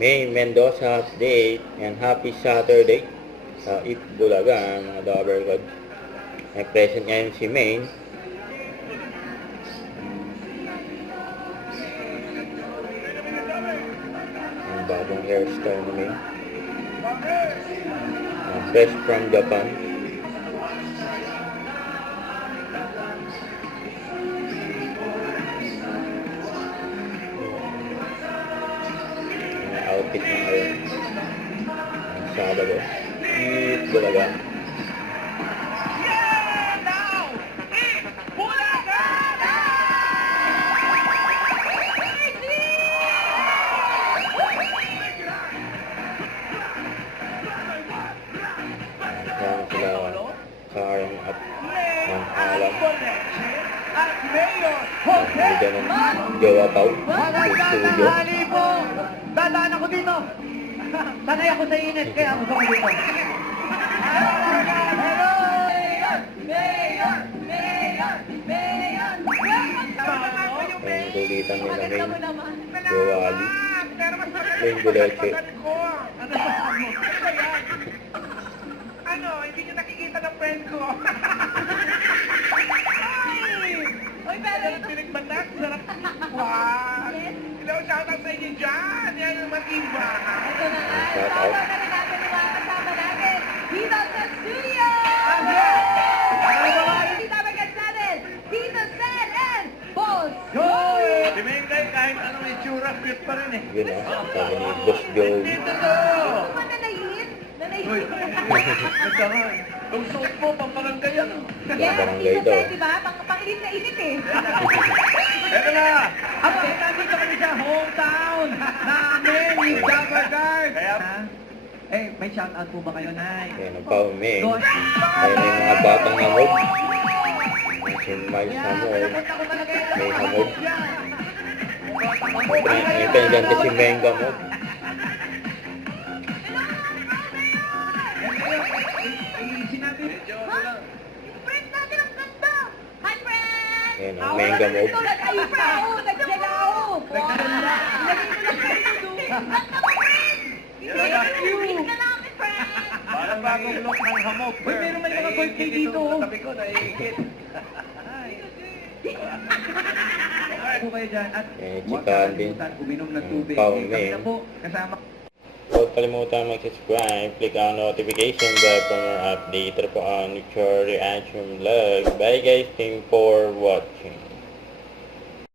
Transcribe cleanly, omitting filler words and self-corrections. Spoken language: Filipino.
May Mendoza update and happy Saturday sa Itbulaga, mga Dabber God. May present ngayon si Maine. Ang bagong hairstyle ni Maine. Fresh from Japan. Outfit niya ngayon. Ang Sabado. Itbulaga. Kasama sila Karen at ang alam. Hindi ng Jowa Pau sa studio. Dadaan ako dito. Sanay ako sa init, kaya gusto ko dito. Hello! Mayor! Mayor! Mayor! Ang gulitan nila Maine. Jowa Ali. Maine Guleche. Ano? Hindi nyo nakikita ng friend ko. Oy, pero ito. Pinagbanak, sarap. Wow. Hello, shoutout sa inyo dyan. Yan yung matiba. Ito na nga. Shout out. Kasama na rin natin yung mga kasama natin dito sa studio! Dito magand natin, Tito Sen and Boss Joey! Si Mengay, kahit anong itsura, cute pa rin eh. Yun o, sabi ni Boss Joey. Dito to! Ano ba nanahit? Uy, nagkaroon. Ang suot mo, pamparangay yan. Yes, Barangay Tito daw. Sen, diba? Pang-init na init eh. Eto na! Update nandito kami sa hometown namin, yung Dabber Guard. Eh, may shoutout po ba kayo, Nay? Kaya nagpa-Maine. Go ahead. Kaya may mga batang hamog. Si Miles Hamog. Napunta ko talaga yun. May hamog. Yan. May pendant si Meng Gamog. Sinabi rin. Yung friend natin ang ganda! Hi, friend! Ayan ang Meng Gamog. Ay, friend! Nagdalaw! Nagdala. Hindi ka namin, friend! Parang bagong look ng hamog. Uy, meron may mga birthday dito. Tabi ko, naiigit. Po kayo dyan at Eh, huwag chikahan din. kakalimutan uminom ng tubig. Pao, Kami Maine. na po, kasama. Huwag kalimutan mag-subscribe, click ang notification bell for more update po on your reaction vlog. Bye guys, thank you for watching.